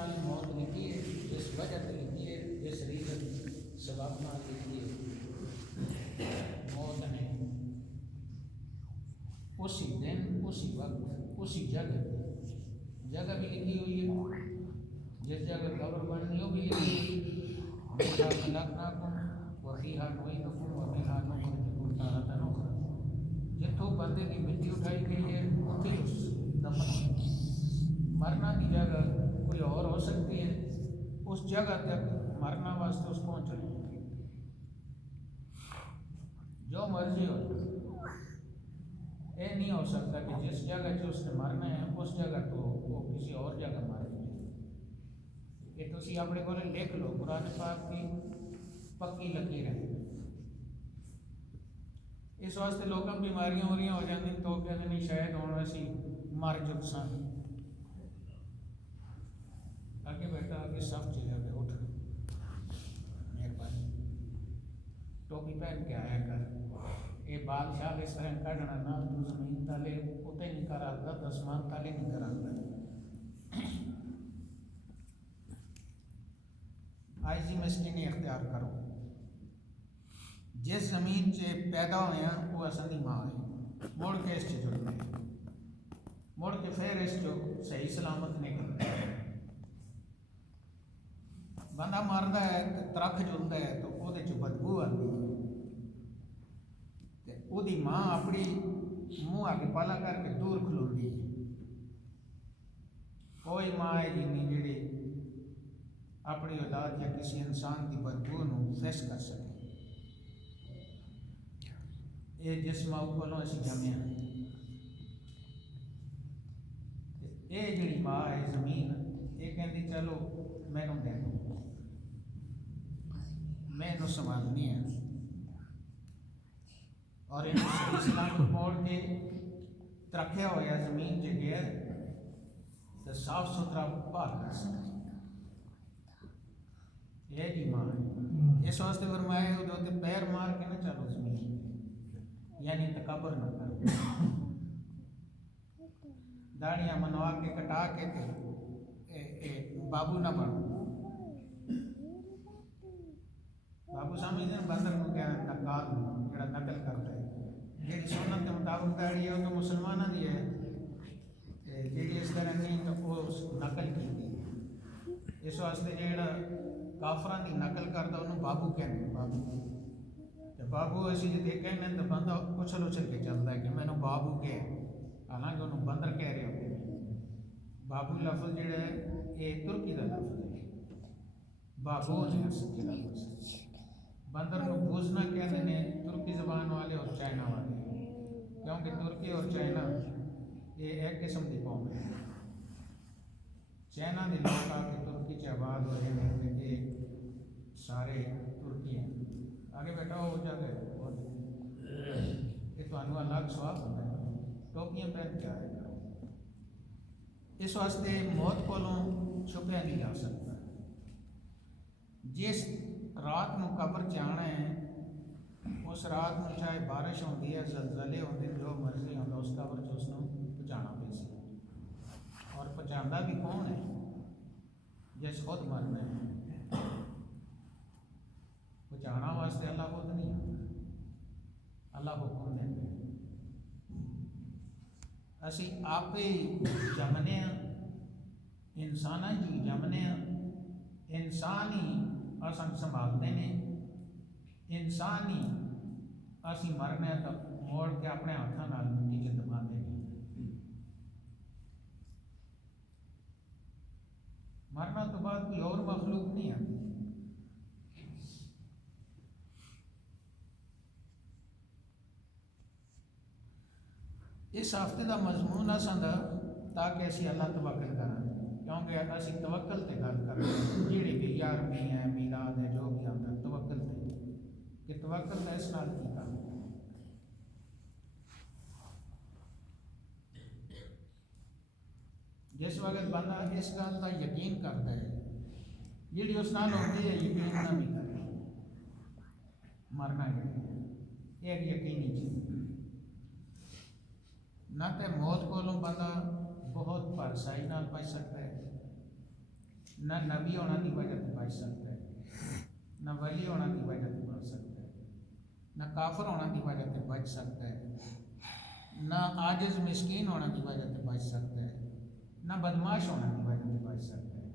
نال موت لکھی ہے، جس وجہ سے لکھی ہے، جس ریزن سبب نال لکھی ہے، موت نے اسی دن، اسی وقت، اسی جگہ بھی لکھی ہوئی ہے، جس جگہ قبر بننی وہ بھی لکھی ہے، منہا خلقناکم وفیہا نعیدکم ومنہا نخرجکم تارۃ اخری۔ جتوں بندے کی مٹی اٹھائی گئی ہے اتنے اس دفن مرنا کی جگہ کوئی اور ہو سکتی ہے، اس جگہ تک مرنا واسطے اس پہنچنا جو مرضی ہو جائے، یہ نہیں ہو سکتا کہ جس جگہ سے اس نے مرنا ہے اس جگہ تو وہ کسی اور جگہ مر جائے۔ یہ تسی اپنے کو لکھ لو، قرآن پاک کی پکی لکیر ہے۔ اس واسطے لوگوں بیماریاں ہو رہی ہو جاتی تو کہتے نہیں شاید ہوں اسی مر جب سن۔ آگے بیٹھا آگے صف چلے گئے، اٹھ مہربانی ٹوپی پہن کے آیا کر، یہ بادشاہ اس طرح کھڑنا نہ تو زمین تالے اتنے نہیں کر آتا، آسمان تالے نہیں کر آتا۔ آئزی مسکینی اختیار کرو۔ جس زمین سے پیدا ہوئے ہیں وہ اصلی ماں ہے، مڑ کے اس سے جڑتے ہیں، مڑ کے پھر اس کو صحیح سلامت نکلتا ہے۔ بندہ مردا ہے ترکھ جلتا ہے تو وہ بدبو آتی ہے، وہ ماں اپنی منہ آگے پالا کر کے دور کھلوتی ہے۔ کوئی ماں ہے جنی جیڑی اپنی اولاد یا کسی انسان کی بدبو نو فیس کر سکے۔ یہ جسم کو اسی جمع ہے، یہ جڑی ماں ہے زمین یہ کہتی چلو مینو دے دو، میں سنبھالنی ہے، اور یہ صحیح سلامت موڑ کے رکھا ہوا زمین سے گیا تو صاف ستھرا باہر کر سکے۔ یہ جی ماں ہے، اس واسطے فرمایا وہ پیر مار کے نہ چلو زمین، یعنی تکبر نہ کرو، داڑیاں منوا کے کٹا کے بابو نہ بنو۔ بابو سمجھتے ہیں بندر کو کیا نقال جڑا نقل کرتا ہے، جی سنت کے مطابق داڑی ہے وہ تو مسلمانوں کی ہے، جی اس طرح نہیں تو وہ نقل کی ہے۔ اس واسطے جڑا کافران کی نقل کرتا انہوں بابو کہتے ہیں، بابو اسی جی کہنے تو بندہ اچھل اچھل کے چلتا ہے کہ میں نے بابو کہہ، حالانکہ انہوں بندر کہہ رہے ہوتے ہیں۔ بابو لفظ جڑا ہے یہ ترکی کا لفظ ہے، بابو نے اصل کے لفظ بندر کو بوزنا کہتے ہیں ترکی زبان والے اور چائنا والے، کیونکہ ترکی اور چائنا یہ ایک قسم کی قوم ہے۔ چائنا کے لوگ آ کے ترکی سے آباد ہو رہے ہیں کہ سارے ترکی ہیں۔ آگے بیٹھا ہو جاتے یہ تو الگ سواب ہوتا ہے، ٹوپیاں پہن کے آئے گا۔ اس واسطے موت کو چھپیا نہیں جا سکتا۔ جس رات کو قبر جانا ہے اس رات میں چاہے بارش ہوتی ہے، زلزلے ہوتے ہیں، جو مرضی ہوتا اس قبر سے اس کو پہنچانا پی سی، اور پہنچانا بھی کون ہے؟ جس خود مرنا ہے، پہنچانا واسطے اللہ خود نہیں آتا، اللہ حکم دیتے ہیں۔ اسی آپ ہی جمنے ہیں، انسان جی جمنے ہیں، انسان ہی اصل سنبھالتے ہیں، انسان ہی اسی مرنے تک موڑ کے اپنے ہاتھوں نال مٹی چ دبا دیں۔ مرنا تو بعد کوئی اور مخلوق نہیں آتی۔ اس ہفتے کا مضمون ہے تاکہ اسی اللہ توکل کریں، کیونکہ اسی توکل تے گل کر رہے ہیں، جہی بھی 11ویں ہے میلاد ہے جو بھی آتا ہے توکل تے، کہ توکل کا اس نال کی کام۔ جس وقت بندہ اس گل کا یقین کرتا ہے جی اس نال ہوتی ہے، یقین نہ بھی کرے مرنا ہے یہ یقینی چیز نہ تو موت کو بندہ بہت پرسائی نال بچ سکتا ہے، نہ نبی ہونا کی وجہ سے بچ سکتا ہے، نہ ولی ہونا کی وجہ سے بچ سکتا ہے، نہ کافر ہونا کی وجہ سے بچ سکتا ہے، نہ عاجز مسکین ہونا کی وجہ سے بچ سکتا ہے، نہ بدماش ہونا کی وجہ سے بچ سکتا ہے،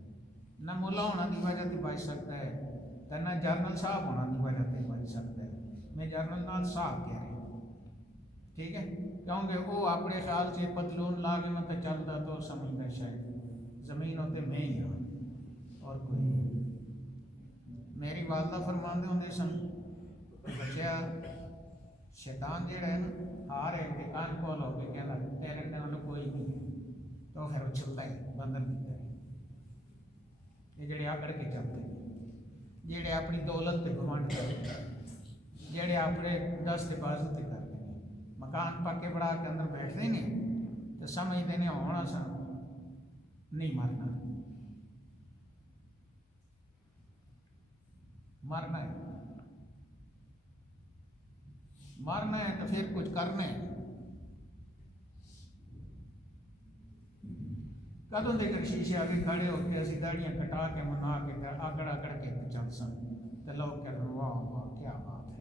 نہ ملا ہونا کی وجہ سے بچ سکتا ہے، تو نہ جنرل صاحب ہونا کی وجہ سے بچ سکتا ہے۔ میں جنرل نال صاحب کہہ رہا ہوں، ٹھیک ہے، کیونکہ وہ اپنے خیال سے پتلون لا کے مت چلتا تو سمجھتا شاید زمین ہوتے میں ہی ہوں اور کوئی نہیں۔ میری والدہ فرماندے ہوندے سن بچیا شیطان جہڑا ہے نا آ رہے کہ کان کھول ہو کے کہنا تیرے نال کوئی نہیں ہے، تو پھر اچھلتا ہے بندر کی طرح۔ یہ جڑے آکڑ کے چلتے ہیں، جڑے اپنی دولت پہ گھمنڈ کرتے ہیں، جڑے اپنے دست بازو تے کرتے ہیں، مکان پکے بڑھا کے اندر بیٹھتے ہیں تو سمجھتے ہیں ہونا سا نہیں مرنا، مرنا ہے، مرنا ہے تو پھر کچھ کرنا ہے۔ کدوں دے کر شیشے آگے کھڑے ہو کے اسی داڑیاں کٹا کے منا کے آکڑ آکڑ کے چل سن تو لوگ کہتے ہیں واہ واہ کیا بات ہے۔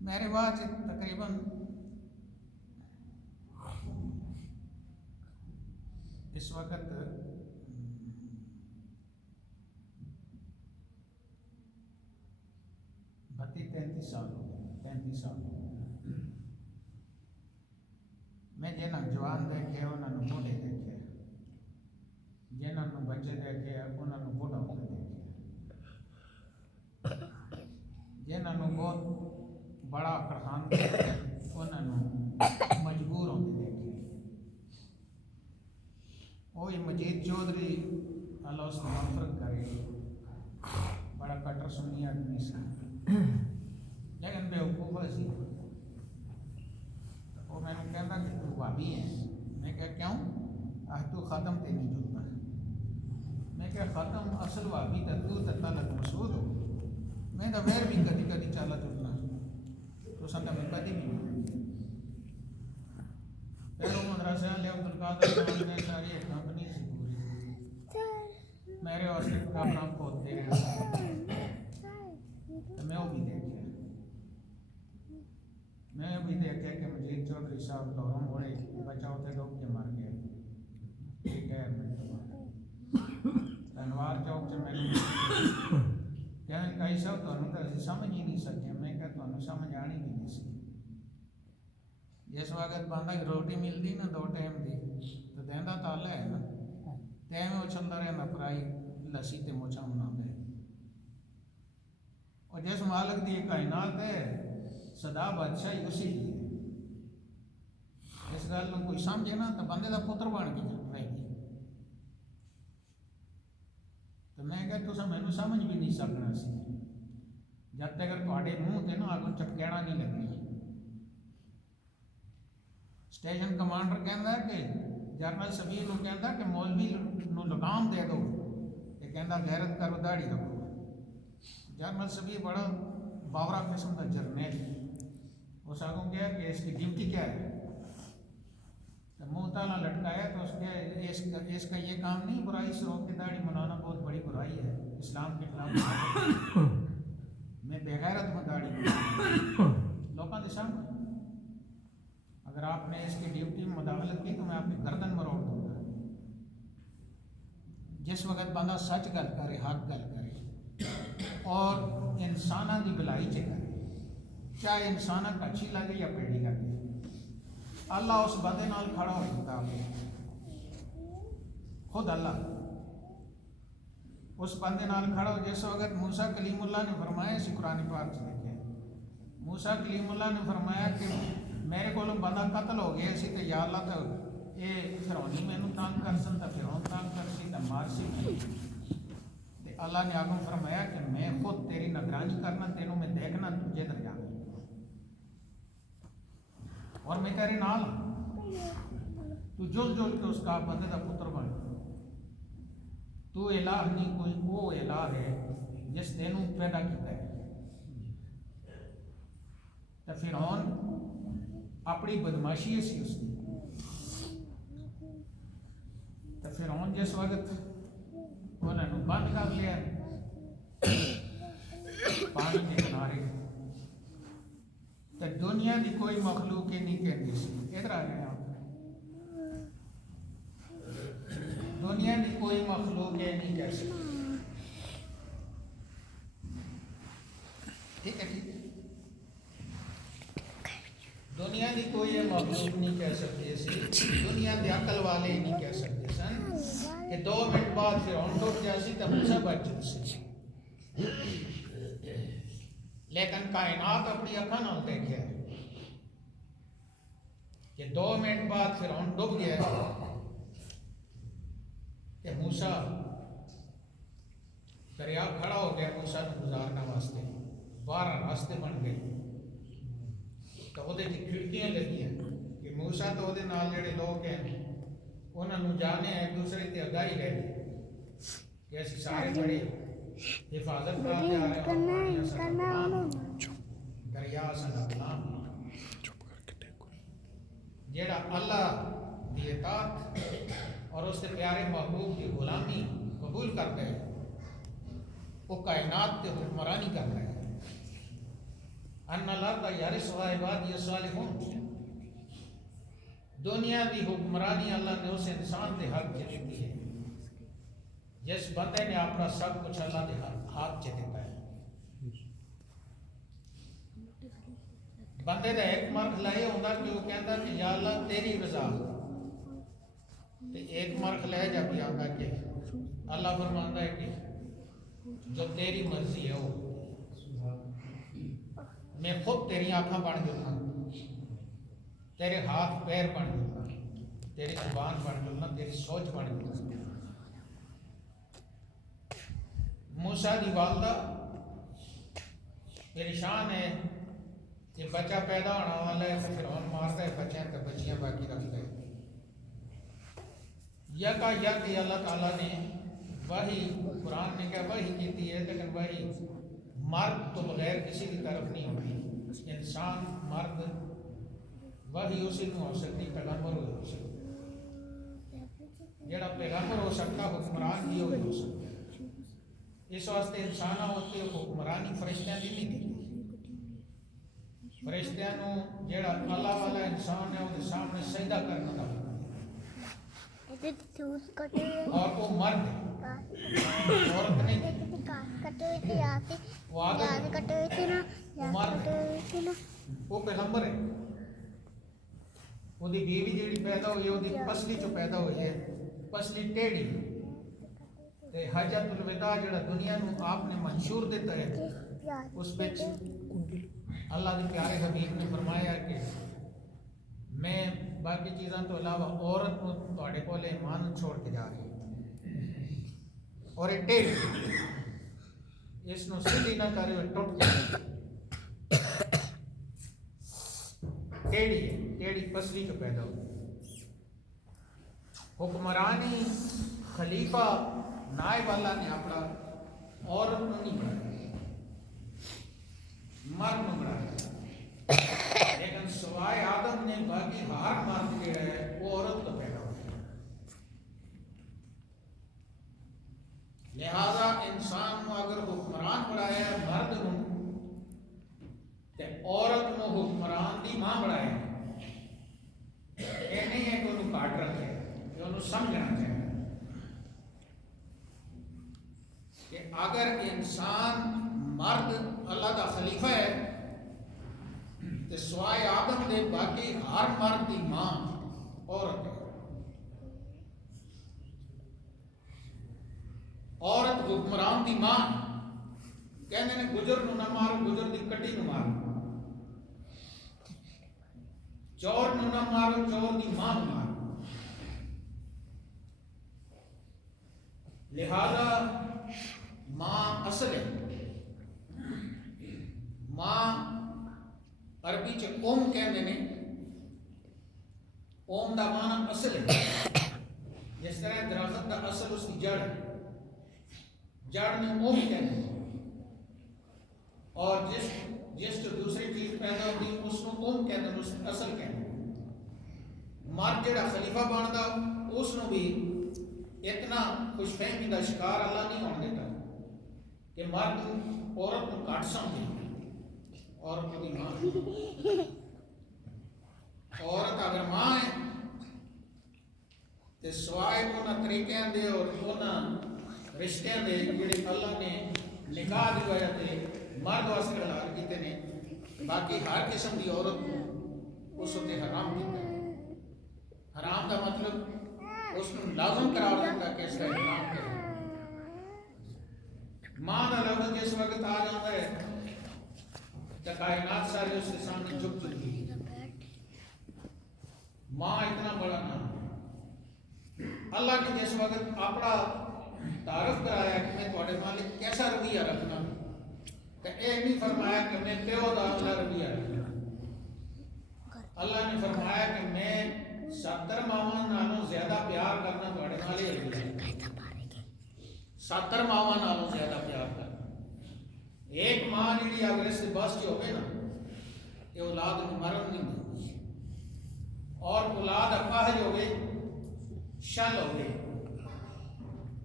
میرے بعد تقریباً اس وقت 32-33 سال ہو گئے، 35 سال ہو گئے۔ میں جنہاں جوان دیکھے انہوں نے بوڑھے دیکھے، جنہوں نے بچے دیکھے انہوں نے بوڑھا ہوتے دیکھے، جنہوں نے بہت بڑا فرحان دیکھے انہوں نے مجبور ہوتے دیکھے۔ وہی مجید چودھری اللہ اس کو مغفرت کرے، بڑا کٹر سنی آدمی سی لیکن بے وقوف سی۔ وہ میں نے کہا کہ تو وابی ہے، میں کہا کیوں؟ تو ختم تے نہیں جلتا، میں کہا ختم اصل وابی تو تلک مسعود ہو، میں تو ویر بھی کدی کدی چالا جلنا تو سنتا میں کدی بھی نہیں۔ پھر وہ مدرسے والے عبدالقادر نام نے ساری ایک کمپنی سی پوری میرے واسطے اپنا خود دے رہے تو میں وہ بھی دیکھا، میں بھی دیکھا کہ مجید چودھری صاحب دوروں بڑے بچہ ہوتے ڈوب کے مر گئے، ٹھیک ہے انوار چوک سے میں نے کہنے کئی صاحب تمہیں تو اسی سمجھ ہی نہیں سکے، میں کہا تمہیں سمجھ آنی بھی نہیں سی۔ جس وقت بندہ روٹی ملتی نا 2 ٹائم دی تو دیندہ تالا ہے نا، ٹائم اچھلتا رہنا پرائی لسی تے موچا بنا دے۔ اور جس مالک دی کائنات ہے صدا بادشاہی اسی کی ہے، اس گل کو کوئی سمجھے نا تو بندے دا پتر بن کے رہے گی۔ تو میں کہا تسا مینوں سمجھ بھی نہیں سکنا سی جب تک تواڈے منہ تے نا آگوں چپکیڑا نہیں لگی۔ اسٹیشن کمانڈر کہندا کہ جنرل سبیر نو کہندا کہ مولوی نو لگام دے دو، یہ کہندا غیرت کرو داڑھی رکھو۔ جنرل سبیر بڑا باورا قسم کا جرنیل، اس آگوں کہا کہ اس کی ڈیوٹی کیا ہے؟ تو منہ تالا لٹکایا تو اس کا یہ کام نہیں، برائی سے روک کے داڑھی منانا بہت بڑی برائی ہے، اسلام کے خلاف میں بے غیرت ہوں داڑھی لوگوں کے سامنے، اگر آپ نے اس کی ڈیوٹی میں مداخلت کی تو میں آپ کی گردن مروڑ دوں گا۔ جس وقت بندہ سچ گل کرے، حق گل کرے اور انسانہ دی بلائی چ کرے، چاہے انسانہ اچھی لگے یا پیڑی لگے، اللہ اس بندے نال کھڑا ہو جاتا ہے، خود اللہ اس بندے نال کھڑا ہو۔ جس وقت موسیٰ کلیم اللہ نے فرمایا، اسی قرآن پاک سے لکھے، موسیٰ کلیم اللہ نے فرمایا کہ میرے کو بندہ قتل ہو گیا سی تو یا اللہ تو یہ فرعونی مینوں تنگ کر سن تو فرعون تنگ کر سی تو مار سی، اللہ نے آگوں فرمایا کہ میں خود تیری نگرانی کرنا، تینوں میں دیکھنا تجھے در جانا اور میں تیرے نال تو جل جل کے اس کا بندے دا پتر بن۔ تو الہ نہیں، کوئی وہ الہ ہے جس تینوں پیدا کیتا ہے۔ تو فرعون اپنی بدماشی سی اس کی فرعون جس وقت انہوں نے بند کر لیا پانی کے کنارے، تو دنیا کی کوئی مخلوق ہی نہیں کہتی سی، ادھر آ گئے آپ، دنیا کی کوئی مخلوق یہ نہیں کہہ سکتی، ٹھیک ہے ٹھیک ہے، دنیا کی کوئی یہ مخلوق نہیں کہہ سکتی سی، دنیا کے عقل والے ہی نہیں کہہ سکتے سن کہ 2 منٹ بعد فرعون ڈوب جاسی تو موسیٰ بچ جاسی، لیکن کائنات اپنی اکھاں نال دیکھے کہ 2 منٹ بعد فرعون ڈوب گیا کہ موسیٰ دریا کھڑا ہو گیا موسیٰ کو گزارنا واسطے، 12 راستے بن گئے، تو وہ کھڑکیاں لگی ہیں کہ موسیٰ تو وہ نال جڑے لوگ ہیں انہوں نے جانے ایک دوسرے تے آگاہی رہے کہ ایسی سارے بڑے حفاظت کرتے آ رہے ہیں اور پانیاں سن اقلام دریا سن اقلام، جیڑا اللہ دی اطاعت اور اس کے پیارے محبوب کی غلامی قبول کرتے ہیں وہ کائنات کے حکمرانی کرتا ہے، ان اللہ یرثها عبادی الصالحون، دنیا کی حکمرانی اللہ نے اس انسان کے حق چ دیتی ہے جس بندے نے اپنا سب کچھ اللہ کے ہاتھ چ دیتا ہے، بندے کا ایک مرحلہ یہ ہوتا کہ وہ کہتا کہ یا اللہ تیری رضا، ایک مرحلہ ہے جب یہ آتا کہ اللہ فرماتا ہے کہ جو تیری مرضی ہے وہ میں خود تیری آنکھاں بن جانا، تیرے ہاتھ پیر بن جانا، تیری زبان بن جانا، تیری سوچ بن جانا۔ موسیٰ دی والدہ پریشان ہے کہ بچہ پیدا ہونا والا ہے تو فرعون مارتا ہے بچیاں تو بچیاں باقی رکھتا ہے، یکا یک اللہ تعالیٰ نے وحی قرآن نے کہا وحی کیتی ہے، لیکن وحی مرد تو بغیر کسی کی طرف نہیں ہوتی، انسان مرد وحی اسی میں ہو سکتی، پیغمبر ہو سکتا، جڑا پیغمبر ہو سکتا حکمران بھی ہو سکتا، اس واسطے انسانہ ہوتی ہے حکمرانی فرشتیاں دی نہیں دیتی، فرشتیاں نو جڑا اللہ والا انسان ہے وہ سامنے سجدہ کرنا دا اور وہ مرد عورت نہیں، وہ مرد وہ پیغمبر ہے، وہ بیوی جیڑی پیدا ہوئی ہے وہ پسلی چو پیدا ہوئی ہے، پسلی ٹیڑھی، تے حجت الوداع جڑا دنیا نو آپ نے منشور دیتا ہے اس بچ اللہ کے پیارے حبیب نے فرمایا کہ میں باقی چیزاں تو علاوہ عورت کو تواڈے کول ایمان چھوڑ کے جا رہی ہوں، اور یہ ٹیڑھی اس نو سیدھی نہ کرے ٹوٹ جائے، ٹیڑھی پسلی جو پیدا ہوئی، حکمرانی خلیفہ نائب اللہ نے اپنا عورت نو نہیں بنایا، مرد نو بنایا، لیکن سوائے آدم نے باقی ہر مرد جو ہے وہ عورت تو پیدا ہوا، لہذا انسان نو اگر حکمران بنایا ہے مرد نو تے عورت نو حکمران دی ماں بنایا یہ نہیں ہے کہ انہوں کاٹ رکھے، کہ انہوں سمجھنا چاہیے کہ اگر انسان مرد اللہ کا خلیفہ ہے تو سوائے آدم دے باقی ہر مرد دی ماں عورت ہے، عورت حکمران دی ماں، کہنے نے گجر نو نہ مارو گجر دی کٹی نو مارو، چور نو نہ مارو چور دی ماں نو مارو، لہذا ماں اصل ہے، ماں عربی چ اوم کہندے نے، اوم دا معنی اصل ہے، جس طرح درخت دا اصل اس کی جڑ ہے، جڑ میں اوم کہندے ہیں، اور جس جو دوسری چیز پیدا ہوتی ہے اس کو اوم کہندے ہیں، اس اصل کہندے ہیں، مرد جڑا خلیفہ بندا اس نو بھی اتنا خوش فہمی کا شکار اللہ نہیں ہونے دیتا کہ مرد عورت کو گھٹ سمجھے. عورت کی ماں، عورت اگر ماں ہے تو سوائے انہاں طریقے دے اور انہاں رشتوں دے جڑے اللہ نے نکاح دی وجہ سے مرد واسطے حلال کیتے نے، باقی ہر قسم کی عورت کو اس تے حرام کیتا ہے. حرام کا مطلب اس کو لازم قرار دیتا کہ اس کا احترام کرے. ماں کا لفظ جس وقت آ جاتا ہے تو کائنات ساری اس کے سامنے جھک چکی ہے. ماں اتنا بڑا نام. اللہ نے جس وقت اپنا تعارف کرایا کہ میں تھوڑے مالک کیسا رویہ رکھنا، تو یہ نہیں فرمایا کہ میں پیو دا اپنا رویہ رکھنا. اللہ نے فرمایا کہ میں 70 ماواں نالوں زیادہ پیار کرنا تھوڑے نال ہی رویہ. 70 ماواں نالوں زیادہ پیار کرنا. ایک ماں جی اگر اس سے بس ہوگی نا کہ اولاد کو مرن نہیں دے، اور اولاد اپاہج ہو گئی، شل ہو گئی،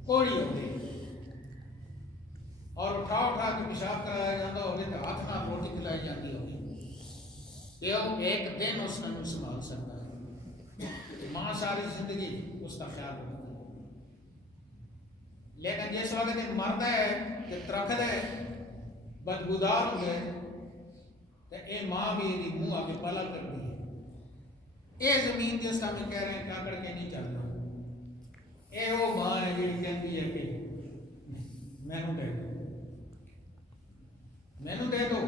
کوڑی ہو گئی، اور اٹھا اٹھا کے پیشاب کرایا جاتا ہوگی تو ہاتھ نہ روٹی کھلائی جاتی ہوگی، پیو ایک دن اس نے سنبھال سکتا ہے. ماں ساری زندگی اس کا خیال رکھتا ہے. لیکن جس وقت مرد ہے کہ ترکھد ہے، بدبودار ہو گئے، تو اے ماں بھی یہ منہ آگے پلا کر دی ہے. اے زمین جس طرح میں کہہ رہے ہیں کاکڑ کے نہیں چلنا. اے وہ ماں ہے جی کہتی ہے کہ مینو دے دو، مینو دے دو،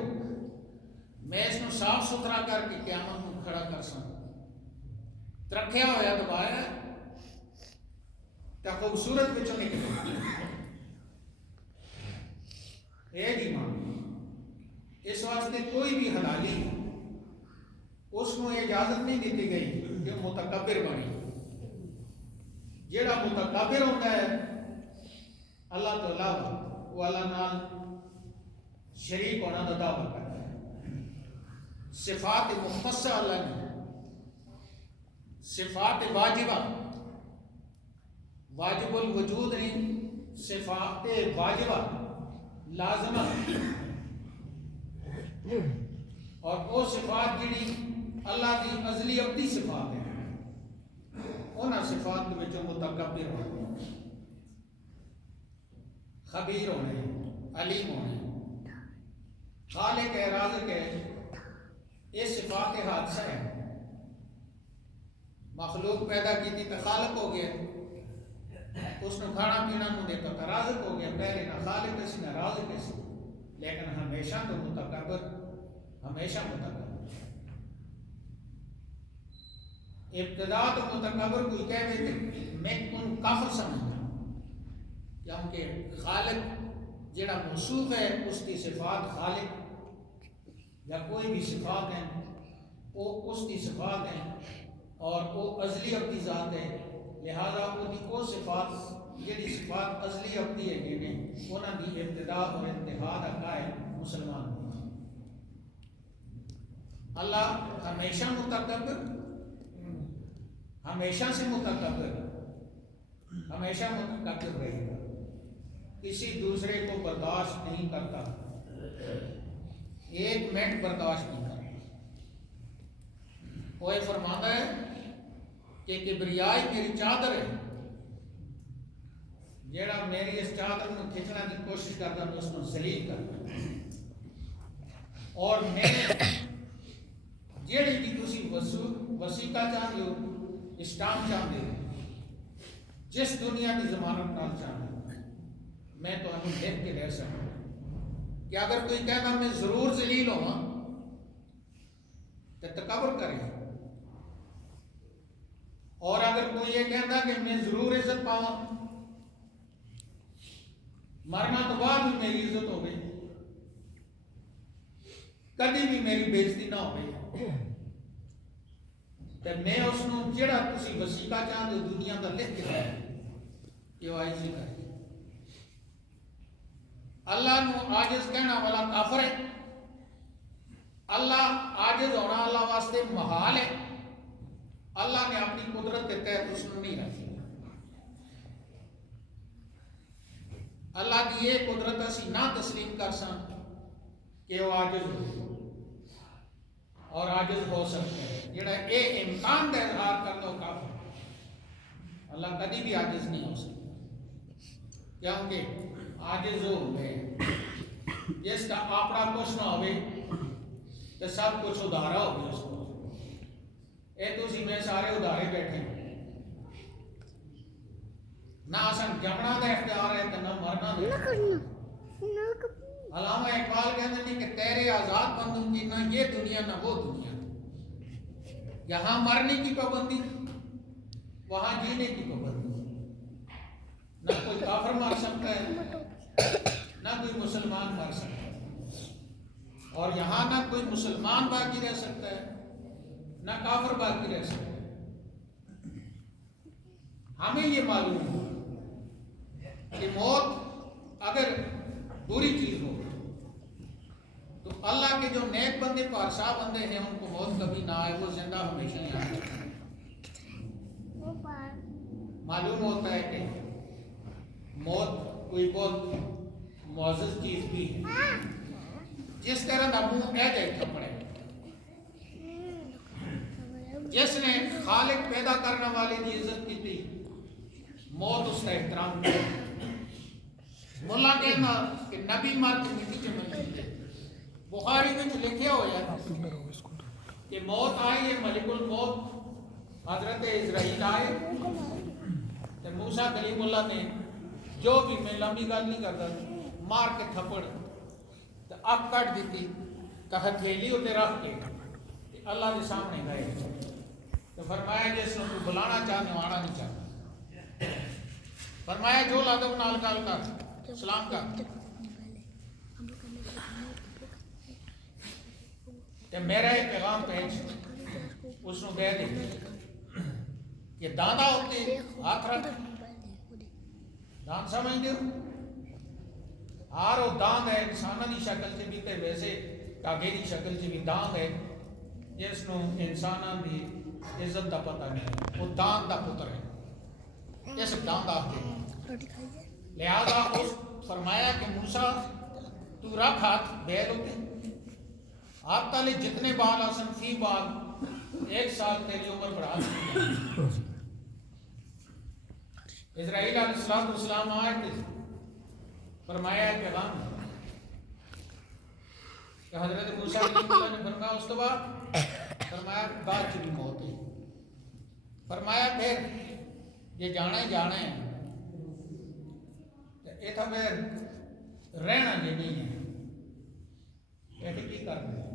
میں اس کو صاف ستھرا کر کے قیامت کو کھڑا کر سکوں. ترکھیا ہوا دبایا تو خوبصورت بچوں نکلے. اے جی ماں، اس واسطے کوئی بھی حلالی اس کو اجازت نہیں دیتی گئی کہ متکبر بنے. جیڑا متکبر ہوتا ہے اللہ تو علاوہ وہ اللہ نال شریک ہونا کا دعویٰ کرتا ہے. صفات مختصہ اللہ نے، صفات واجبہ، واجب الوجود نہیں، صفات واجبہ لازمہ، اور وہ صفات جڑی اللہ کی ازلی ابدی صفات ہے، انہاں صفات کے وچوں متکبر ہونے، خبیر ہونے، علیم ہونے، خالق ہے، رازق ہے، یہ صفات حادثہ ہے. مخلوق پیدا کی تھی تو خالق ہو گیا، اس نے کھانا پینا نہ دیتا تو رازق ہو گیا. پہلے نہ خالق ایسی نہ رازق ایسی، لیکن ہمیشہ تو متکبر، ہمیشہ متکبر. ابتدا تو متکبر کوئی کہہ دیتے میں ان کافر سمجھتا، کیونکہ خالق جڑا موصوف ہے اس کی صفات خالق یا کوئی بھی صفات ہیں وہ اس کی صفات ہیں اور وہ ازلی ابدی ذات ہے. لہذا وہ صفات جڑی صفات ازلی ابدی ہے جنہیں انہاں دی ابتدا اور انتہا دا قائل مسلمان. اللہ ہمیشہ متکبر، ہمیشہ سے متکبر، ہمیشہ متکبر رہے گا، کسی دوسرے کو برداشت نہیں کرتا، ایک منٹ برداشت نہیں کرتا. وہ فرماتا ہے کہ کبریائی میری چادر ہے، جیڑا میری اس چادر کو کھچنا کی کوشش کرتا میں اس کو ذلیل کرتا. اور میں جیڑی بھی تسی وسیقہ چاہتے ہو، اسٹام چاہتے ہو، جس دنیا کی ضمانت نال چاہتے ہو، میں تو ہمیں لکھ کے دے سکتا کہ اگر کوئی کہتا میں ضرور ذلیل ہوا تو تکبر کرے، اور اگر کوئی یہ کہتا کہ میں ضرور عزت پاؤں، مرنا تو بعد بھی میری عزت ہو گئی، کبھی بھی میری بےزتی نہ ہو گئی، تو میں اس کو جڑا تسی وسیقہ چاہتے ہو دنیا کا لکھ کے دے کہ وہ عاجزی کرے. اللہ نو عاجز کہنا والا کافر ہے. اللہ عاجز ہونا اللہ واسطے محال ہے. اللہ نے اپنی قدرت کے تحت اس کو نہیں رکھی. اللہ کی یہ قدرت اسی نہ تسلیم کر سن کہ وہ عاجز ہو اور عاجز ہو سکتے ہیں. جڑا اے امکان کا اظہار کر دو کافر. اللہ کبھی بھی عاجز نہیں ہو سکتا کیونکہ عاجز ہو گئے جس کا اپنا کچھ نہ ہوئے تو سب کچھ ادارا ہو گیا اس کو. اے تسی میں سارے ادارے بیٹھے ہیں نہ آسان جمنا دا اختیار ہے تو نہ مرنا دا. علامہ اقبال کہتے ہیں کہ تیرے آزاد بندوں کی نہ یہ دنیا نہ وہ دنیا. یہاں مرنے کی پابندی وہاں جینے کی پابندی. نہ کوئی کافر مر سکتا ہے نہ کوئی مسلمان مر سکتا ہے. اور یہاں نہ کوئی مسلمان باقی رہ سکتا ہے نہ کافر باقی رہ سکتا ہے. ہمیں یہ معلوم ہے کہ موت اگر بری چیز ہو تو اللہ کے جو نیک بندے پارسا بندے ہیں ان کو موت کبھی نہ آئے, وہ زندہ ہمیشہ ہی آئے. معلوم ہوتا ہے کہ موت کوئی بہت معزز چیز بھی ہے. جس طرح نبو کہہ گئے کپڑے جس نے خالق پیدا کرنے والے کی عزت کی تھی موت اس کا احترام کیا. مولا کہنا کہ نبی مار کے مٹی کے ملک بخاری میں لکھے ہوئے کہ موت آئی ہے ملک الموت حضرت اسرائیل آئے تو موسیٰ کلیم اللہ نے جو بھی میں لمبی گل نہیں کرتا مار کے تھپڑ تو اب کٹ دیتی تو ہتھیلی ہوتے رکھ کے اللہ کے سامنے گئے تو فرمایا جس نے تو بلانا چاہنے وانا نہیں چاہتا. فرمایا جو لادب نال کال کر سلام کر کہ میرا ایک پیغام پیش اس نے دے دے کہ دادا ہوتے ہاتھ رکھ دان سمجھ دے آر وہ دان ہے انسانہ دی شکل سے بھی تے ویسے کاگے دی شکل سے بھی دان ہے جس نو انسانہ دی عزت دا پتہ نہیں. وہ دان دا پتر ہے جیسے دان دا آتے لہذا اس فرمایا کہ موسیٰ تو رکھ ہاتھ بیل ہوتے آپ تعالی جتنے بال آسن فی بال 1 سال تیری عمر بڑھا سکتے. اسرائیل علیہ السلام آئے تھے فرمایا پیغام کہ حضرت موسیٰ علیہ اللہ نے فرمایا اس کے بعد فرمایا بعد چلی موت ہے. فرمایا پھر یہ جانا ہے یہ تھا پھر رہنا یہ نہیں ہے کہتے کی کرنا ہے.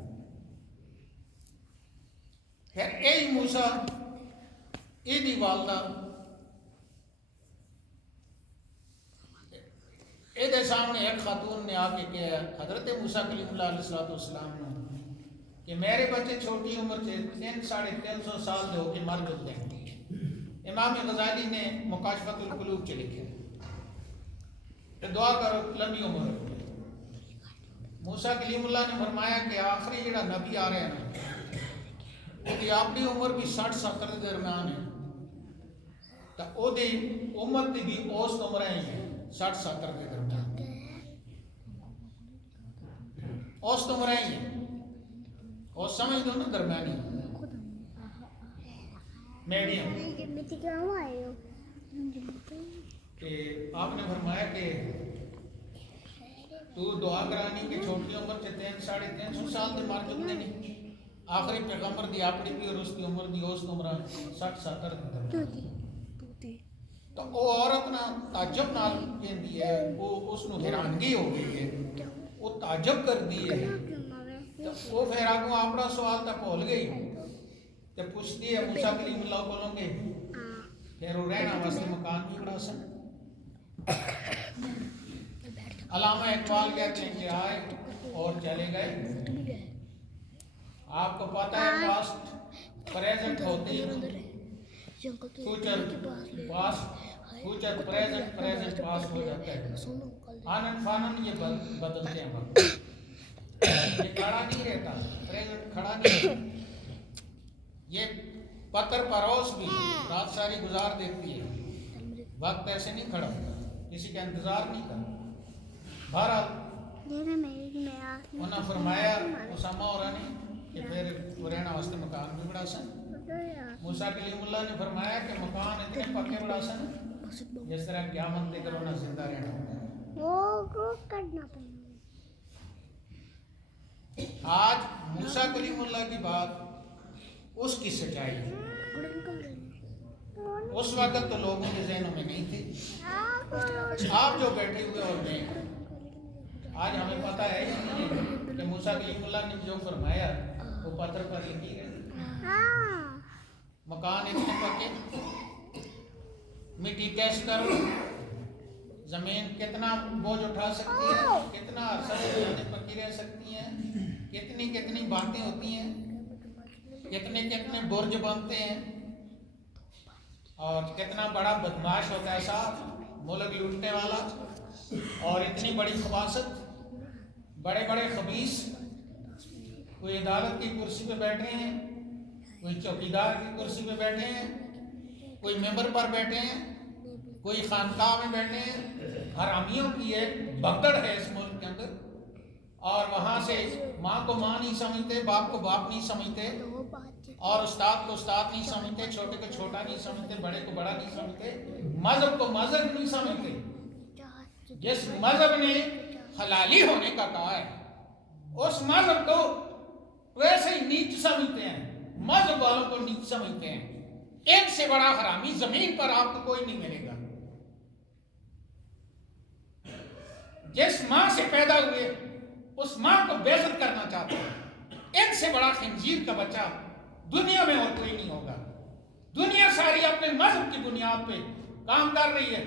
پھر اے موسیٰ اے دی والدہ اے دے سامنے ایک خاتون نے آ کے کہا حضرت موسیٰ کلیم اللہ علیہ السلام نے کہ میرے بچے چھوٹی عمر سے 300-350 سال دے ہو کے مر گئے ہیں. امام غزالی نے مکاشفۃ القلوب چ لکھے کہ دعا کرو لمبی عمر ہو. موسیٰ کلیم اللہ نے فرمایا کہ آخری جڑا نبی آ رہے ہیں نا وہ اپنی عمر بھی 60-70 کے درمیان ہے تو وہ دی عمر دی بھی اوسط عمر ہی ہے 60-70 کے درمیان اوسط عمر ہی ہے اور سمجھ دو نا درمیانی میڈیم. کہ آپ نے فرمایا کہ تو دعا کرانی کہ چھوٹی عمر سے 300-350 سال دے مار چکتے نہیں. آخری پیغمبر دی اپنی بھی اور اس کی عمر دی اوسط عمر 60-70 تو وہ عورت نا تعجب نال کہندی ہے وہ اس نو حیرانگی ہو گئی ہے وہ تعجب کر دی ہے تو وہ پھر آگوں اپنا سوال تک بھول گئی تو پوچھتی ہے موسیٰ کلیم اللہ بولوں گے پھر وہ رہنا واسطے مکان بھی بڑا سن. علامہ اقبال کہتے ہیں کہ آئے اور چلے گئے. آپ کو پتہ ہے پاسٹ پریزنٹ ہوتی فیوچر پریزنٹ پاسٹ ہو جاتا ہے. آنن فانن یہ بدلتے ہیں وقت یہ کھڑا نہیں رہتا پریزنٹ کھڑا نہیں رہتا. یہ پتھر پروس بھی رات ساری گزار دیتی ہے وقت ایسے نہیں کھڑا ہوتا کسی کا انتظار نہیں کرتا. بہرحال انہوں نے فرمایا اسامہ اور نے کہ پھر وہ رہنا واسطے مکان بھی بڑا سن. موسیٰ کلیم اللہ نے فرمایا کہ مکان اتنے پکے بڑا سن جس طرح قیامت تک انہوں زندہ رہنا ہوگا. آج موسیٰ کلیم اللہ کی بات اس کی سچائی ہے. اس وقت تو لوگوں کے ذہنوں میں نہیں تھی. آپ جو بیٹھے ہوئے اور میں آج ہمیں پتہ ہے کہ موسیٰ کلیم اللہ نے جو فرمایا وہ پتھر پر لکھی ہے. مکان اتنے پکے, مٹی ٹیسٹ کرو, زمین کتنا بوجھ اٹھا سکتی ہے, کتنا عرصہ زمینیں پکی رہ سکتی ہیں, کتنی کتنی باتیں ہوتی ہیں, کتنے کتنے برج بنتے ہیں, اور کتنا بڑا بدماش ہوتا ہے صاحب ملک لوٹنے والا, اور اتنی بڑی خباثت, بڑے بڑے خبیث, کوئی عدالت کی کرسی پہ بیٹھے ہیں, کوئی چوکیدار کی کرسی پہ بیٹھے ہیں, کوئی ممبر پر بیٹھے ہیں, کوئی خانقاہ میں بیٹھے ہیں. حرامیوں کی ایک بھگدڑ ہے اس ملک کے اندر, اور وہاں سے ماں کو ماں نہیں سمجھتے, باپ کو باپ نہیں سمجھتے, اور استاد کو استاد نہیں سمجھتے, چھوٹے کو چھوٹا نہیں سمجھتے, بڑے کو بڑا نہیں سمجھتے, مذہب کو مذہب نہیں سمجھتے. جس مذہب نے حلالی ہونے کا کہا ہے اس مذہب کو ویسے ہی نیچ سمجھتے ہیں, مذہب والوں کو نیچ سمجھتے ہیں. ان سے بڑا حرامی زمین پر آپ کو کوئی نہیں ملے گا. جس ماں سے پیدا ہوئے اس ماں کو بےعزت کرنا چاہتے ہیں, ان سے بڑا خنزیر کا بچہ دنیا میں اور کوئی نہیں ہوگا. دنیا ساری اپنے مذہب کی بنیاد پہ کام کر رہی ہے.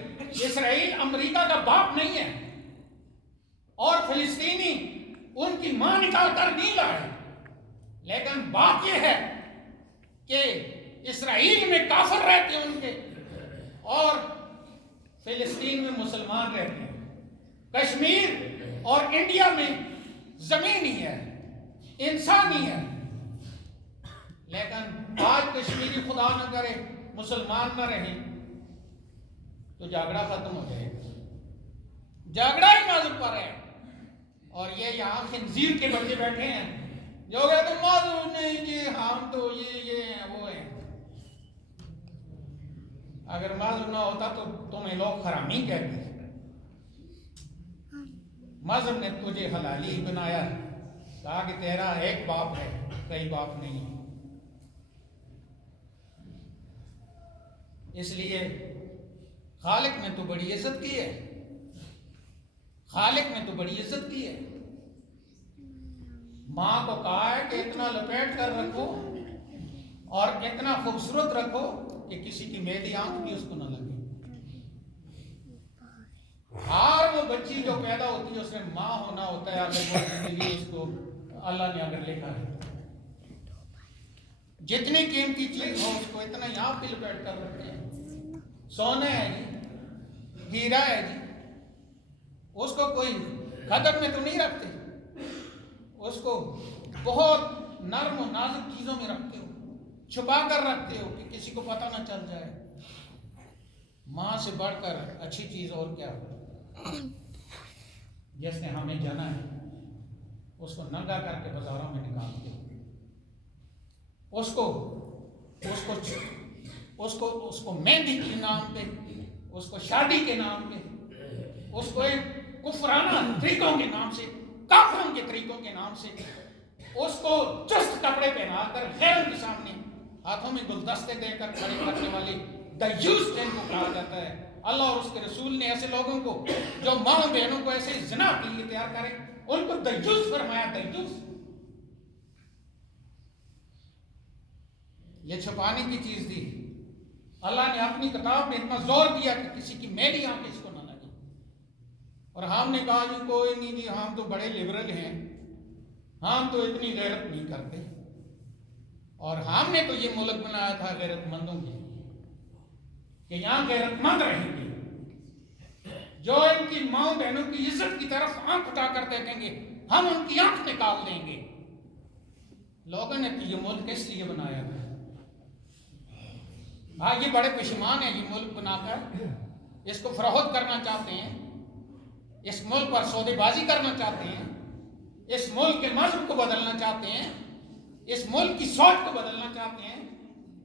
اسرائیل امریکہ کا باپ نہیں ہے, اور فلسطینی ان کی ماں نکال کر نہیں لائے, لیکن بات یہ ہے کہ اسرائیل میں کافر رہتے ہیں ان کے, اور فلسطین میں مسلمان رہتے ہیں. کشمیر اور انڈیا میں زمین ہی ہے, انسان ہی ہے, لیکن آج کشمیری خدا نہ کرے مسلمان نہ رہیں تو جھگڑا ختم ہو جائے گا. جھگڑا ہی مذہب پر ہے, اور یہ یہاں خنزیر کے بچے بیٹھے ہیں جو کہتے ہیں مذہب نہیں جی, ہم تو یہ ہیں وہ ہیں. اگر مذہب نہ ہوتا تو تمہیں لوگ حرامی کہتے ہیں. مذہب نے تجھے حلالی بنایا, کہا کہ تیرا ایک باپ ہے, کئی باپ نہیں. اس لیے خالق نے تو بڑی عزت کی ہے, خالق نے تو بڑی عزت کی ہے. ماں کو کہا ہے کہ اتنا لپیٹ کر رکھو اور اتنا خوبصورت رکھو کہ کسی کی میلی آنکھ بھی اس کو نہ لگے. ہر وہ بچی جو پیدا ہوتی ہے اس میں ماں ہونا ہوتا ہے, اگر وہ زندگی اس کو اللہ نے اگر لکھا ہے. جتنی قیمتی چیز ہو اس کو اتنا یہاں پہ لپیٹ کر رکھتے ہیں. سونا ہے جی, ہیرا ہے جی, اس کو کوئی قدر میں تو نہیں رکھتے, اس کو بہت نرم و نازک چیزوں میں رکھتے ہو, چھپا کر رکھتے ہو کہ کسی کو پتہ نہ چل جائے. ماں سے بڑھ کر اچھی چیز اور کیا ہو. جس نے ہمیں جانا ہے اس کو ننگا کر کے بازاروں میں نکالتے ہو, اس کو مہندی کے نام پہ, اس کو شادی کے نام پہ, اس کو ایک کفرانہ طریقوں کے نام سے, کافروں کے طریقوں کے نام سے, اس کو چست کپڑے پہنا کر غیروں کے سامنے ہاتھوں میں گلدستے دے کر کھڑے کرنے والے دیوس جن کو کہا جاتا ہے. اللہ اور اس کے رسول نے ایسے لوگوں کو جو ماں بہنوں کو ایسے زنا کے لیے تیار کرے ان کو دیوس فرمایا. دیوس یہ چھپانے کی چیز تھی. اللہ نے اپنی کتاب میں اتنا زور دیا کہ کسی کی میلی آنکھ اس کو نہ لگے. اور ہم نے کہا جی کوئی نہیں جی, ہم تو بڑے لبرل ہیں, ہم تو اتنی غیرت نہیں کرتے. اور ہم نے تو یہ ملک بنایا تھا غیرت مندوں کے, کہ یہاں غیرت مند رہیں گے, جو ان کی ماں بہنوں کی عزت کی طرف آنکھ اٹھا کر دیکھیں گے ہم ان کی آنکھ نکال دیں گے. لوگوں نے یہ ملک کس لیے بنایا ہے؟ ہاں یہ بڑے پشیمان ہیں یہ ملک بنا کر, اس کو فروخت کرنا چاہتے ہیں, اس ملک پر سودے بازی کرنا چاہتے ہیں، اس ملک کے مذہب کو بدلنا چاہتے ہیں، اس ملک کی سوچ کو بدلنا چاہتے ہیں،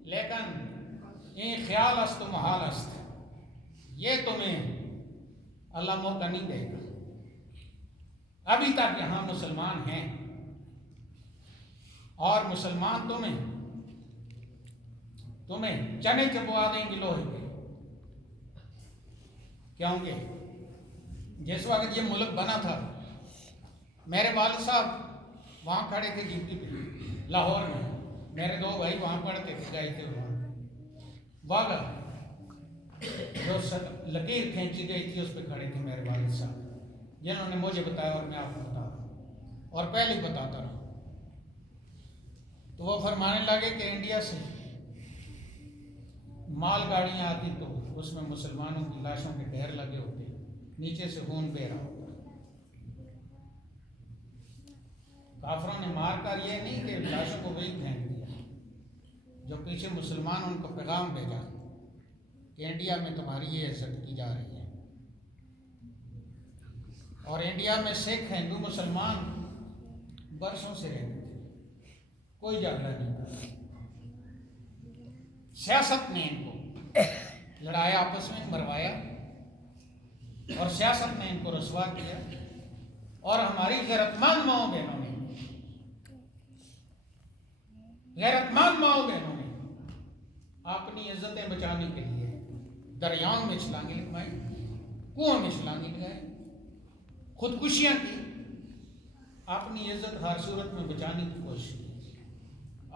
لیکن یہ خیال است و محال است، یہ تمہیں اللہ موقع نہیں دے گا۔ ابھی تک یہاں مسلمان ہیں اور مسلمان تمہیں چنے چبوا دیں گے لوہے کے، کیونکہ جس وقت یہ ملک بنا تھا میرے والد صاحب وہاں کھڑے تھے ڈیوٹی پہ لاہور میں، میرے 2 بھائی وہاں پڑھتے تھے، گئے تھے وہاں واگا جو لکیر کھینچی گئی تھی اس پہ کھڑے تھے میرے والد صاحب، جنہوں نے مجھے بتایا اور میں آپ کو بتا رہا ہوں اور پہلے ہی بتاتا رہا۔ تو وہ فرمانے لگے کہ انڈیا سے مال گاڑیاں آتی تو اس میں مسلمانوں کی لاشوں کے ڈھیر لگے ہوتے، نیچے سے خون بہ رہا ہوتا۔ کافروں نے مار کر یہ نہیں کہ لاشوں کو وہی پھینک دیا، جو پیچھے مسلمان ان کو پیغام بھیجا کہ انڈیا میں تمہاری یہ عزت کی جا رہی ہے، اور انڈیا میں سکھ ہندو مسلمان برسوں سے رہتے تھے، کوئی جھگڑا نہیں تھا۔ سیاست نے ان کو لڑایا، آپس میں مروایا، اور سیاست نے ان کو رسوا کیا، اور ہماری غیرت مند ماؤں بہنوں نے اپنی عزتیں بچانے کے لیے دریاؤں میں چھلانگیں لگوائیں، کنویں میں چھلانگیں لگائیں، خودکشیاں کی، اپنی عزت ہر صورت میں بچانے کی کوشش کی۔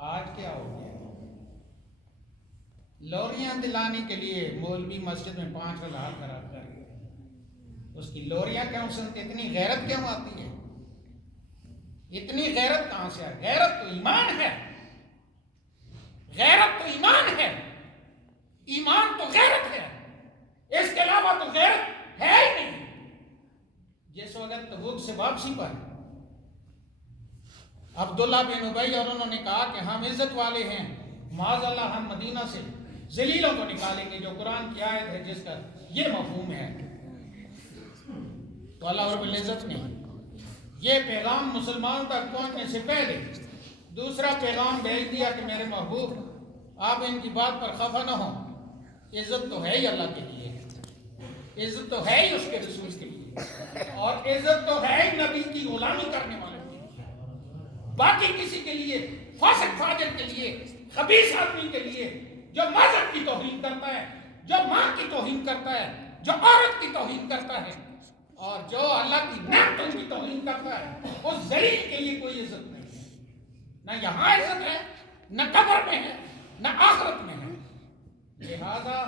آج کیا ہو گیا؟ لوریاں دلانے کے لیے مولوی مسجد میں 5 رکعت کرا کر گئے، اس کی لوریاں کیوں سنتے؟ اتنی غیرت کیوں آتی ہے؟ اتنی غیرت کہاں سے آئی؟ غیرت تو ایمان ہے، غیرت تو ایمان ہے، ایمان تو غیرت ہے، اس کے علاوہ تو غیرت ہے ہی نہیں۔ جس وقت تبوک سے واپسی پر عبداللہ بن ابی اور انہوں نے کہا کہ ہم عزت والے ہیں، معاذ اللہ ہم مدینہ سے ذلیلوں کو نکالیں گے، جو قرآن کی آیت ہے جس کا یہ مفہوم ہے، تو اللہ رب العزت نے یہ پیغام مسلمان تک پہنچنے سے پہلے دوسرا پیغام بھیج دیا کہ میرے محبوب آپ ان کی بات پر خفا نہ ہوں، عزت تو ہے ہی اللہ کے لیے، عزت تو ہے ہی اس کے رسول کے لیے، اور عزت تو ہے ہی نبی کی غلامی کرنے والے کے لیے، باقی کسی کے لیے، فاسق فاجر کے لیے، خبیث آدمی کے لیے، جو مذہب کی توہین کرتا ہے، جو ماں کی توہین کرتا ہے، جو عورت کی توہین کرتا ہے، اور جو اللہ کی نعمتوں کی توہین کرتا ہے، اس ذلیل کے لیے کوئی عزت نہیں ہے، نہ یہاں عزت ہے، نہ قبر میں ہے، نہ آخرت میں ہے۔ لہذا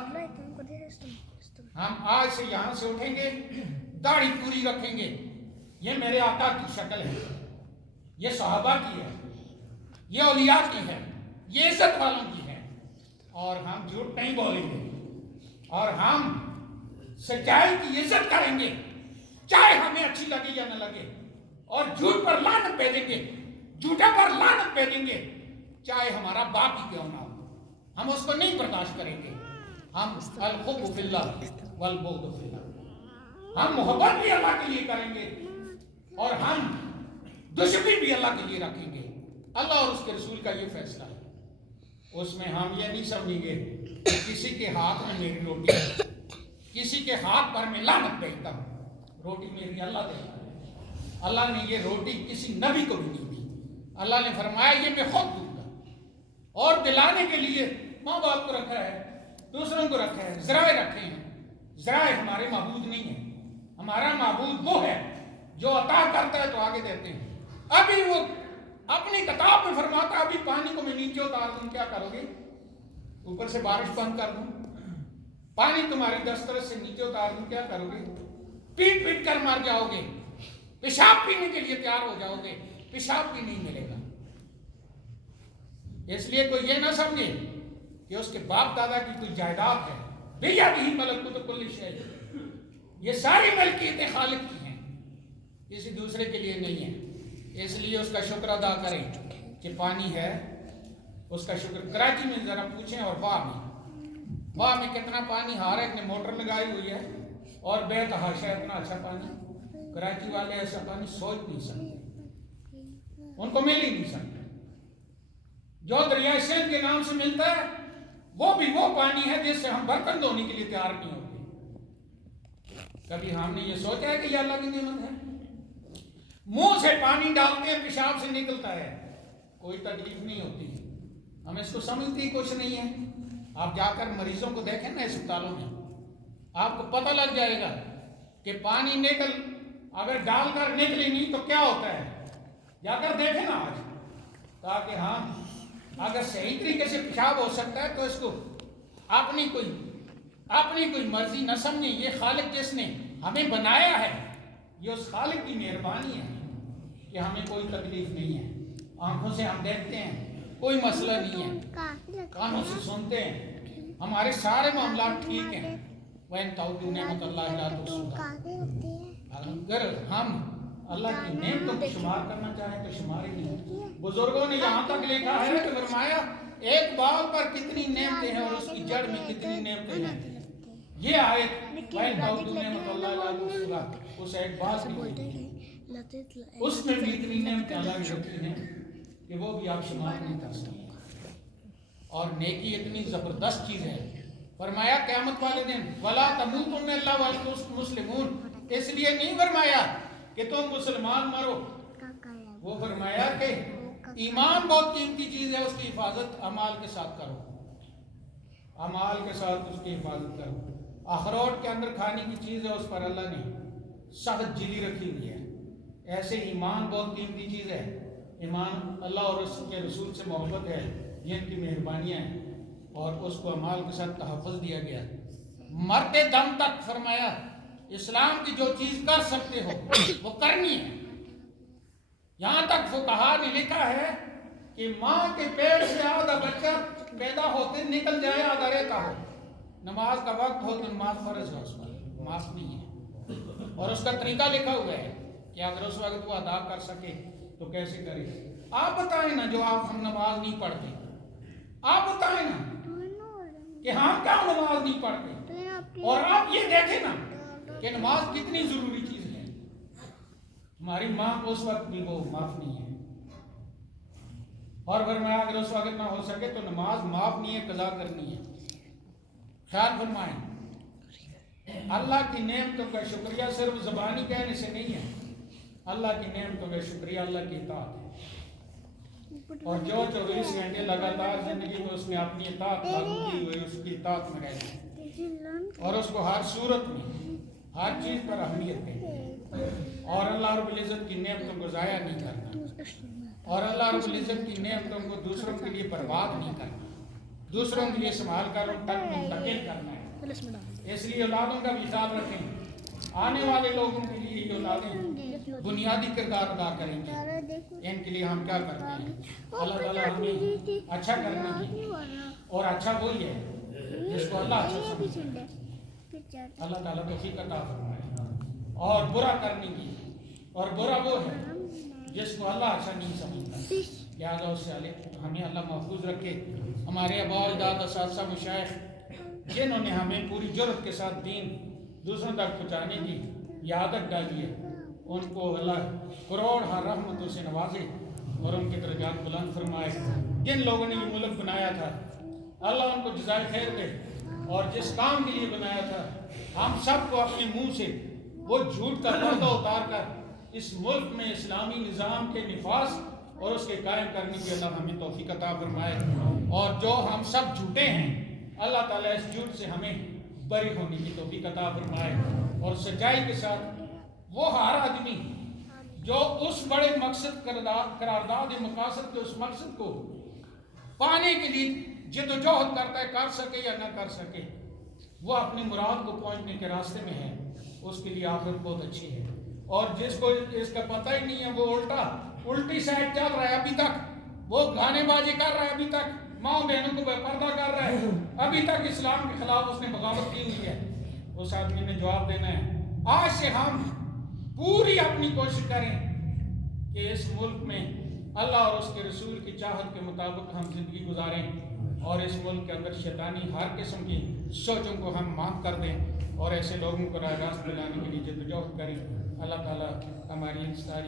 ہم آج سے یہاں سے اٹھیں گے، داڑھی پوری رکھیں گے، یہ میرے آقا کی شکل ہے، یہ صحابہ کی ہے، یہ اولیاء کی ہے، یہ عزت والوں کی ہے، اور ہم جھوٹ نہیں بولیں گے، اور ہم سچائی کی عزت کریں گے، چاہے ہمیں اچھی لگے یا نہ لگے، اور جھوٹ پر لعنت بھیجیں گے، جھوٹے پر لعنت بھیجیں گے، چاہے ہمارا باپ ہی کیوں نہ ہو، ہم اس کو نہیں برداشت کریں گے۔ ہم الحب فی اللہ والبغض فی اللہ، ہم محبت بھی اللہ کے لیے کریں گے اور ہم دشمنی بھی اللہ کے لیے رکھیں گے۔ اللہ اور اس کے رسول کا یہ فیصلہ ہے، اس میں ہم یہ نہیں سمجھیں گے کہ کسی کے ہاتھ میں میری روٹی ہے، کسی کے ہاتھ پر میں لعنت بھیجتا ہوں، روٹی میری اللہ دیتا ہے۔ اللہ نے یہ روٹی کسی نبی کو بھی نہیں دی، اللہ نے فرمایا یہ میں خود دوں گا، اور دلانے کے لیے ماں باپ کو رکھا ہے، دوسروں کو رکھا ہے، ذرائع رکھے ہیں۔ ذرائع ہمارے معبود نہیں ہیں، ہمارا معبود وہ ہے جو عطا کرتا ہے تو آگے دیتے ہیں۔ ابھی وہ اپنی کتاب میں فرماتا ہے ابھی پانی کو میں نیچے اتار دوں کیا کرو گے؟ اوپر سے بارش بند کر دوں، پانی تمہاری دسترس سے نیچے اتار دوں کیا کرو گے؟ پیٹ پیٹ کر مر جاؤ گے، پیشاب پینے کے لیے تیار ہو جاؤ گے، پیشاب بھی نہیں ملے گا۔ اس لیے کوئی یہ نہ سمجھے کہ اس کے باپ دادا کی کوئی جائیداد ہے، بیدہ ملکوت کل شیء، یہ ساری ملکیتیں خالق کی ہیں، کسی دوسرے کے لیے نہیں ہے۔ اس لیے اس کا شکر ادا کریں کہ پانی ہے، اس کا شکر۔ کراچی میں ذرا پوچھیں اور واہ میں کتنا پانی، ہر ایک نے موٹر لگائی ہوئی ہے اور بے تحاشا اتنا اچھا پانی، کراچی والے ایسا پانی سوچ نہیں سکتے، ان کو مل ہی نہیں سکتا۔ جو دریائے سندھ کے نام سے ملتا ہے وہ بھی وہ پانی ہے جس سے ہم برتن دھونے کے لیے تیار نہیں ہوتے۔ کبھی ہم نے یہ سوچا ہے کہ یہ اللہ کی نعمت ہے؟ منہ سے پانی ڈالتے ہیں پیشاب سے نکلتا ہے، کوئی تکلیف نہیں ہوتی، ہم اس کو سمجھتے ہی کچھ نہیں ہے۔ آپ جا کر مریضوں کو دیکھیں نا اسپتالوں میں، آپ کو پتہ لگ جائے گا کہ پانی اگر ڈال کر نکلی نہیں تو کیا ہوتا ہے، جا کر دیکھیں نا آج، تاکہ ہم اگر صحیح طریقے سے پیشاب ہو سکتا ہے تو اس کو اپنی کوئی مرضی نہ سمجھیں۔ یہ خالق جس نے ہمیں بنایا ہے، یہ اس خالق کی مہربانی ہے کہ ہمیں کوئی تکلیف نہیں ہے۔ آنکھوں سے ہم دیکھتے ہیں، کوئی مسئلہ نہیں ہے، کانوں سے سنتے ہیں، ہمارے سارے معاملات ٹھیک ہیں۔ وَإِن تَعُدُّوا نِعْمَتَ اللَّهِ لَا تُحْصُوهَا، اگر ہم اللہ کی نعمتوں کو شمار کرنا چاہیں تو شمار ہی نہیں۔ بزرگوں نے یہاں تک لکھا ہے کہ فرمایا ایک بال پر کتنی نعمتیں ہیں اور اس کی جڑ میں کتنی نعمتیں ہیں۔ یہ آیت وَإِن تَعُدُّوا نِعْمَتَ اللَّهِ لَا تُحْصُوهَا، اس ایک بال کی اس میں بھی اتنی نعمتیں اللہ نے رکھی ہیں کہ وہ بھی آپ شمار نہیں کر سکتے۔ اور نیکی اتنی زبردست چیز ہے، فرمایا قیامت والے دن وَلَا تَمُوتُنَّ إِلَّا وَأَنتُم مُسْلِمُونَ، اس لیے نہیں فرمایا کہ تم مسلمان مرو، وہ فرمایا کہ ایمان بہت قیمتی چیز ہے، اس کی حفاظت اعمال کے ساتھ کرو، اعمال کے ساتھ اس کی حفاظت کرو۔ اخروٹ کے اندر کھانے کی چیز ہے، اس پر اللہ نے سخت جلی رکھی ہوئی ہے۔ ایسے ایمان بہت قیمتی چیز ہے، ایمان اللہ اور اس کے رسول سے محبت ہے، یہ ان کی مہربانیاں ہیں، اور اس کو اعمال کے ساتھ تحفظ دیا گیا۔ مرتے دم تک فرمایا اسلام کی جو چیز کر سکتے ہو وہ کرنی ہے۔ یہاں تک فقہا نے لکھا ہے کہ ماں کے پیٹ سے آدھا بچہ پیدا ہوتے نکل جائے آدھا رہتا ہو، نماز کا وقت ہو تو نماز فرض ہے، اس پر معاف نہیں ہے، اور اس کا طریقہ لکھا ہوا ہے کہ اگر اس وقت وہ ادا کر سکے تو کیسے کرے۔ آپ بتائیں نا، جو آپ ہم نماز نہیں پڑھتے، آپ بتائیں نا کہ ہم کیا نماز نہیں پڑھتے، اور آپ یہ دیکھیں نا کہ نماز کتنی ضروری چیز ہے۔ ہماری ماں کو اس وقت بھی وہ معاف نہیں ہے، اور فرمایا اگر اس وقت نہ ہو سکے تو نماز معاف نہیں ہے، قضا کرنی ہے۔ خیال فرمائیں، اللہ کی نعمتوں کا شکریہ صرف زبانی کہنے سے نہیں ہے، اللہ کی نعمتوں کا شکریہ اللہ کی اطاعت ہے۔ اور جو 24 گھنٹے لگاتار زندگی میں اس نے اپنی اطاعت لاگو کی ہوئی، اس کی اطاعت میں رہتے ہیں اور اس کو ہر صورت میں ہر چیز پر اہمیت دیں، اور اللہ رب العزت کی نعمتوں کو ضائع نہیں کرنا، اور اللہ رب العزت کی نعمتوں کو دوسروں کے لیے برباد نہیں کرنا، دوسروں کے لیے سنبھال کر ان تک منتقل کرنا ہے۔ اس لیے اولادوں کا بھی خیال رکھیں، آنے والے لوگوں کے لیے یہ اولادیں بنیادی کردار ادا کریں گے، ان کے لیے ہم کیا کرتے ہیں۔ اللہ تعالیٰ ہمیں اچھا کرنے کی، اور اچھا وہی ہے جس کو اللہ اچھا سمجھتا ہے، اللہ تعالیٰ توفیق عطا فرمائے، اور برا کرنے کی، اور برا وہ ہے جس کو اللہ اچھا نہیں سمجھتا، لہٰذا اس سے ہمیں اللہ محفوظ رکھے۔ ہمارے آباء و اجداد، اساتذہ، مشائخ جنہوں نے ہمیں پوری جرأت کے ساتھ دین دوسروں تک پہنچانے کی عادت ڈالی ہے، ان کو اللہ کروڑ ہر رحمتوں سے نوازے اور ان کے درجات بلند فرمائے۔ جن لوگوں نے یہ ملک بنایا تھا اللہ ان کو جزائے خیر دے، اور جس کام کے لیے بنایا تھا ہم سب کو اپنے منہ سے وہ جھوٹ کا پردہ اتار کر اس ملک میں اسلامی نظام کے نفاذ اور اس کے قائم کرنے کی اللہ ہمیں توفیق عطا فرمائے، اور جو ہم سب جھوٹے ہیں اللہ تعالیٰ اس جھوٹ سے ہمیں بری ہونے کی توفیق عطا فرمائے، اور سچائی کے ساتھ وہ ہر آدمی جو اس بڑے مقصد قرارداد مقاصد کے اس مقصد کو پانے کے لیے جد و جہد کرتا ہے، کر سکے یا نہ کر سکے، وہ اپنی مراد کو پہنچنے کے راستے میں ہے، اس کے لیے آخرت بہت اچھی ہے۔ اور جس کو اس کا پتہ ہی نہیں ہے، وہ الٹی سائڈ چل رہا ہے، ابھی تک وہ گانے بازی کر رہا ہے، ابھی تک ماں بہنوں کو بے پردہ کر رہا ہے، ابھی تک اسلام کے خلاف اس نے بغاوت کی ہوئی ہے، اس آدمی نے جواب دینا ہے۔ آج سے ہم پوری اپنی کوشش کریں کہ اس ملک میں اللہ اور اس کے رسول کی چاہت کے مطابق ہم زندگی گزاریں، اور اس ملک کے اندر شیطانی ہر قسم کی سوچوں کو ہم معاف کر دیں اور ایسے لوگوں کو راہ راست دلانے کے لیے جدوجہد کریں. اللہ تعالیٰ ہماری ساری